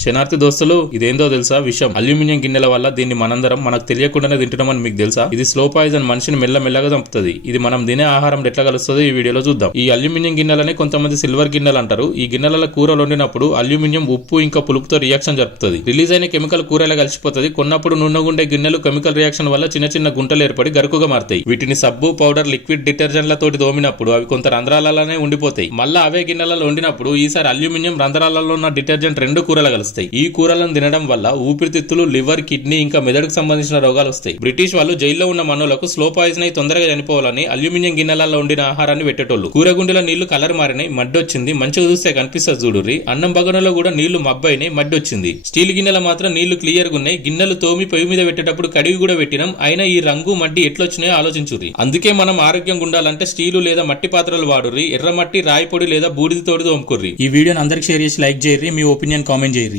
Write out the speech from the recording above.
శనార్థి దోస్తులు, ఇదేందో తెలుసా విషయం? అల్యూమినియం గిన్నెల వల్ల దీన్ని మనందరం మనకు తెలియకుండానే తింటున్నామని మీకు తెలుసా? ఇది స్లో పాయిజన్, మనిషిని మెల్లమెల్లగా చంపుతుంది. ఇది మనం తినే ఆహారం ఎట్లా కలుస్తుందో ఈ వీడియోలో చూద్దాం. ఈ అల్యూమినియం గిన్నెలని కొంతమంది సిల్వర్ గిన్నెలు అంటారు. ఈ గిన్నెల కూరలు వండినప్పుడు అల్యూమినియం ఉప్పు ఇంకా పులుపుతో రియాక్షన్ జరుపుతుంది. రిలీజ్ అయిన కెమికల్ కూరలో కలిసిపోతుంది. కొన్నప్పుడు నున్నగుండే గిన్నెలు కెమికల్ రియాక్షన్ వల్ల చిన్న చిన్న గుంటలు ఏర్పడి గరుకుగా మారుతాయి. వీటిని సబ్బు, పౌడర్, లిక్విడ్ డిటర్జెంట్లతోటి తోమినప్పుడు అవి కొంత రంధ్రాలలోనే ఉండిపోతాయి. మళ్ళా అవే గిన్నెలలో వండినప్పుడు ఈసారి అల్యూమినియం రంధ్రాలలో ఉన్న డిటర్జెంట్ రెండు కూరలు కలుస్తాయి. ఈ కూరలను తినడం వల్ల ఊపిరితిత్తులు, లివర్, కిడ్నీ ఇంకా మెదడుకు సంబంధించిన రోగాలు వస్తాయి. బ్రిటిష్ వాళ్ళు జైల్లో ఉన్న మనోళ్లకు స్లో పాయిజన్ అయి తొందరగా చనిపోవాలని అల్యూమినియం గిన్నెలలో వండిన ఆహారాన్ని పెట్టేటోళ్ళు. కూరగుండెల నీళ్లు కలర్ మారినాయి, మడ్డొచ్చింది. మంచిగా చూస్తే కనిపిస్తుంది చూడుర్రి. అన్నం బగనలో కూడా నీళ్లు మబ్బైనాయి, మడ్డొచ్చింది. స్టీల్ గిన్నెల మాత్రం నీళ్లు క్లియర్ గా ఉన్నాయి. గిన్నెలు తోమి పొయ్యి మీద పెట్టేటప్పుడు కడిగి కూడా పెట్టినాం. అయినా ఈ రంగు మడ్డి ఎట్లొచ్చినాయో ఆలోచించుర్రి. అందుకే మనం ఆరోగ్యంగా ఉండాలంటే స్టీలు లేదా మట్టి పాత్రలు వాడుర్రి. ఎర్రమట్టి, రాయి పొడి లేదా బూడిదతోటి తోముకుర్రి. ఈ వీడియోని అందరికి షేర్ చేసి లైక్ చేయర్రి. మీ ఒపీనియన్ కామెంట్ చేయర్రి.